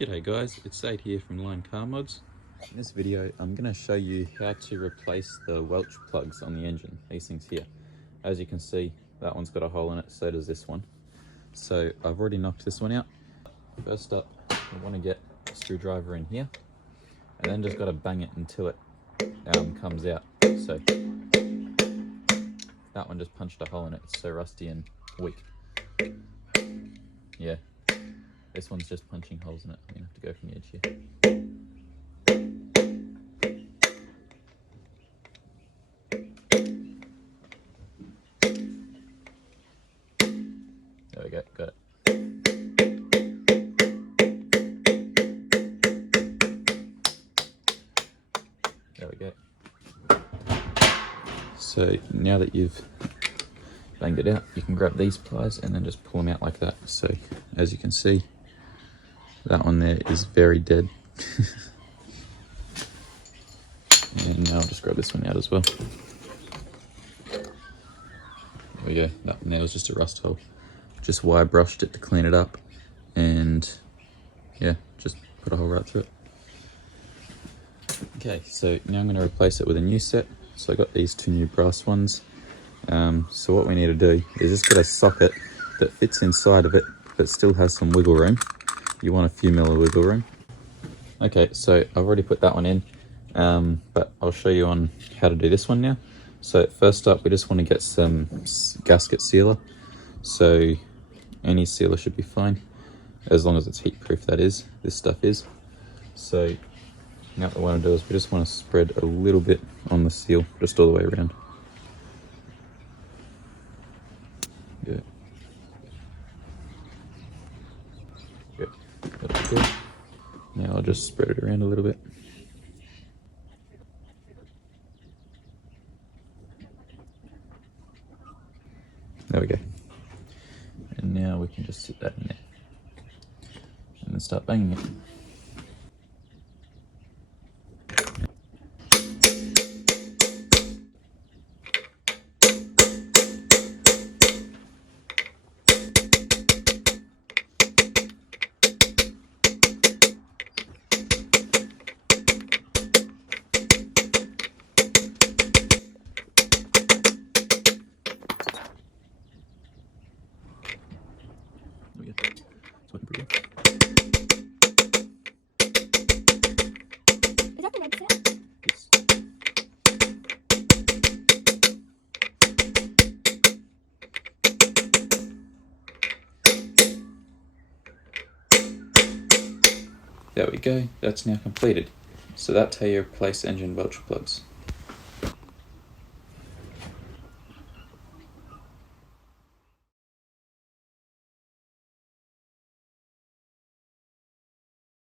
G'day guys, it's Sade here from Line Car Mods. In this video I'm going to show you how to replace the Welch plugs on the engine, these things here. As you can see, that one's got a hole in it, so does this one. So I've already knocked this one out. First up, you want to get a screwdriver in here, and then just got to bang it until it comes out. So that one just punched a hole in it, it's so rusty and weak. Yeah. This one's just punching holes in it. I'm going to have to go from the edge here. There we go, got it. There we go. So now that you've banged it out, you can grab these pliers and then just pull them out like that. So as you can see, that one there is very dead. And now I'll just grab this one out as well. There we go, that one there was just a rust hole. Just wire brushed it to clean it up, and yeah, just put a hole right through it. Okay, so now I'm going to replace it with a new set. So I got these two new brass ones. So what we need to do is just get a socket that fits inside of it but still has some wiggle room. You want a few mil of wiggle room. Okay, so I've already put that one in, but I'll show you on how to do this one now. So first up, we just want to get some gasket sealer. So any sealer should be fine, as long as it's heat proof, that is. This stuff is. So now what we want to do is we just want to spread a little bit on the seal, just all the way around. Good. Good. That's good. Now I'll just spread it around a little bit. There we go. And now we can just sit that in there and then start banging it. It's working pretty well. Is that the red set? Yes. There we go, that's now completed. So that's how you replace engine Welch plugs.